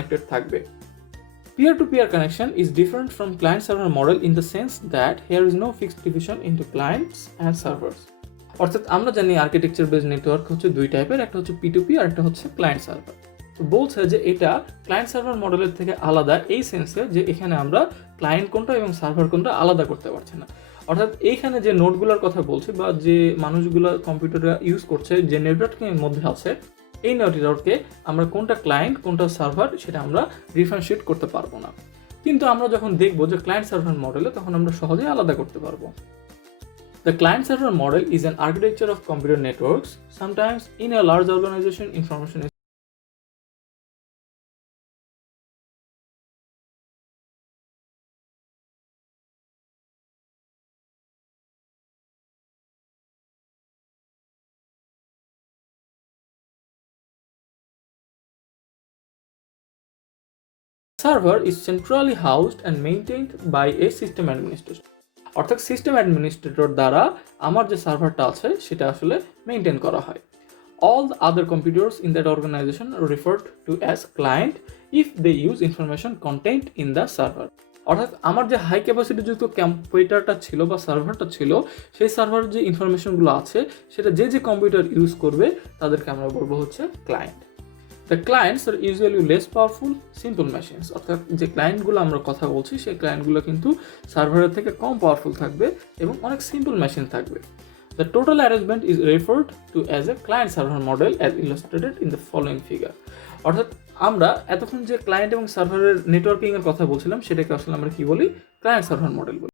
কানেক্টেড থাকবে। Peer-to-peer connection is different from client-server model in the sense that here is no fixed division into clients and servers. অর্থাৎ আমরা জানি architecture base network হচ্ছে দুই টাইপের, একটা হচ্ছে P2P আর একটা হচ্ছে ক্লায়েন্ট সার্ভার। তো বলছে যে এটা ক্লায়েন্ট সার্ভার মডেলের থেকে আলাদা এই সেন্সে যে এখানে আমরা ক্লায়েন্ট কোনটা এবং সার্ভার কোনটা আলাদা করতে পারছি না। অর্থাৎ এইখানে যে নোডগুলোর কথা বলছি বা যে মানুষগুলো কম্পিউটারটা ইউজ করছে, যে নেটওয়ার্কের মধ্যে আছে, এই নেটওয়ার্কে আমরা কোনটা ক্লায়েন্ট কোনটা সার্ভার সেটা আমরা ডিফারেন্সিয়েট করতে পারবো না। কিন্তু আমরা যখন দেখবো যে ক্লায়েন্ট সার্ভার মডেলে, তখন আমরা সহজেই আলাদা করতে পারবো। The client-server model is an architecture of computer networks. Sometimes in a large organization, information is server is centrally housed and maintained by a system administrator. অর্থাৎ সিস্টেম অ্যাডমিনিস্ট্রেটর দ্বারা আমার যে সার্ভারটা আছে সেটা আসলে মেনটেন করা হয়। All the other computers in that organization are referred to as client if they use information contained in the server. অর্থাৎ আমার যে হাই ক্যাপাসিটি যুক্ত কম্পিউটারটা ছিল বা সার্ভারটা ছিল, সেই সার্ভার যে ইনফরমেশনগুলো আছে সেটা যে যে কম্পিউটার ইউজ করবে তাদেরকে আমরা বলবো হচ্ছে client. The clients are usually less powerful, simple machines. অর্থাৎ যে ক্লায়েন্টগুলো আমরা কথা বলছি সেই ক্লায়েন্টগুলো কিন্তু সার্ভারের থেকে কম পাওয়ারফুল থাকবে এবং অনেক সিম্পল মেশিন থাকবে। The total arrangement is referred to as a client server model as illustrated in the following figure. অর্থাৎ আমরা এতক্ষণ যে ক্লায়েন্ট এবং সার্ভারের নেটওয়ার্কিং এর কথা বলছিলাম সেটাকে আসলে আমরা কি বলি? ক্লায়েন্ট সার্ভার মডেল বলি।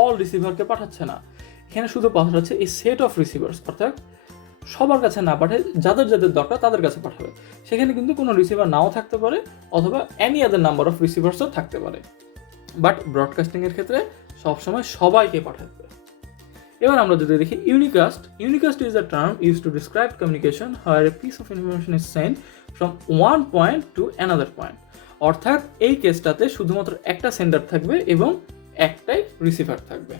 অল রিসিভারকে পাঠাচ্ছে না, এখানে শুধু পাঠাচ্ছে এই সেট অফ রিসিভার্স, অর্থাৎ সবার কাছে না পাঠায়, যাদের যাদের দরকার তাদের কাছে পাঠাবে। সেখানে কিন্তু কোনো রিসিভার নাও থাকতে পারে অথবা এনি আদার নাম্বার অফ রিসিভার্সও থাকতে পারে, বাট ব্রডকাস্টিংয়ের ক্ষেত্রে সবসময় সবাইকে পাঠাবে। এবার আমরা যদি দেখি unicast is a term use to describe communication where a piece of information is sent from one point to another point. অর্থাৎ এই কেসটাতে শুধুমাত্র একটা সেন্ডার থাকবে এবং একটাই রিসিভার থাকবে।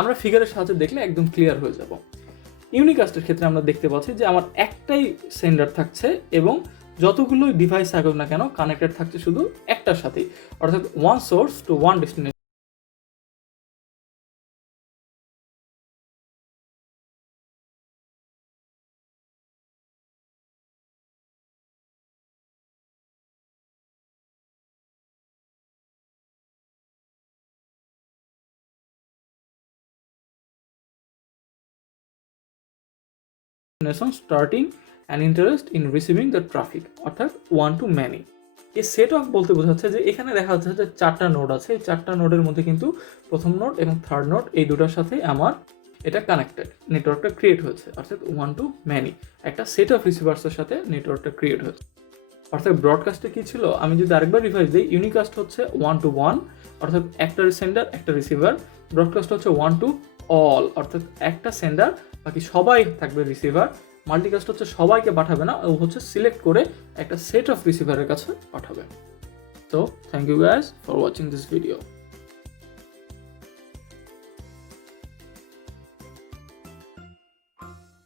আমরা ফিগারের সাহায্যে দেখলে একদম ক্লিয়ার হয়ে যাব। ইউনিকাস্টের ক্ষেত্রে আমরা দেখতে পাচ্ছি যে আমার একটাই সেন্ডার থাকছে এবং যতগুলোই ডিভাইস থাকুক না কেন কানেক্টেড থাকছে শুধু একটার সাথেই, অর্থাৎ one source to one destination. Starting and interest in receiving the traffic, অর্থাৎ ওয়ান টু ম্যানি। এই সেট অফ বলতে বোঝাচ্ছে যে এখানে দেখা যাচ্ছে যে 4টা নোড আছে, এই 4টা নোডের মধ্যে কিন্তু প্রথম নোড এবং থার্ড নোড এই দুটার সাথে আমার এটা কানেক্টেড, নেটওয়ার্কটা ক্রিয়েট হয়েছে, অর্থাৎ ওয়ান টু ম্যানি একটা সেট অফ রিসিভার্সের সাথে নেটওয়ার্কটা ক্রিয়েট হয়েছে। অর্থাৎ ব্রডকাস্টে কী ছিল, আমি যদি আরেকবার রিভাইজ দিই, ইউনিকাস্ট হচ্ছে ওয়ান টু ওয়ান, অর্থাৎ একটা সেন্ডার একটা রিসিভার। ব্রডকাস্ট হচ্ছে ওয়ান টু অল, অর্থাৎ একটা সেন্ডার বাকি সবাই থাকবে রিসিভার। মাল্টিকাস্ট হচ্ছে সবাইকে পাঠাবে না, ও হচ্ছে সিলেক্ট করে একটা সেট অফ রিসিভারের কাছে পাঠাবে। So thank you guys for watching this video.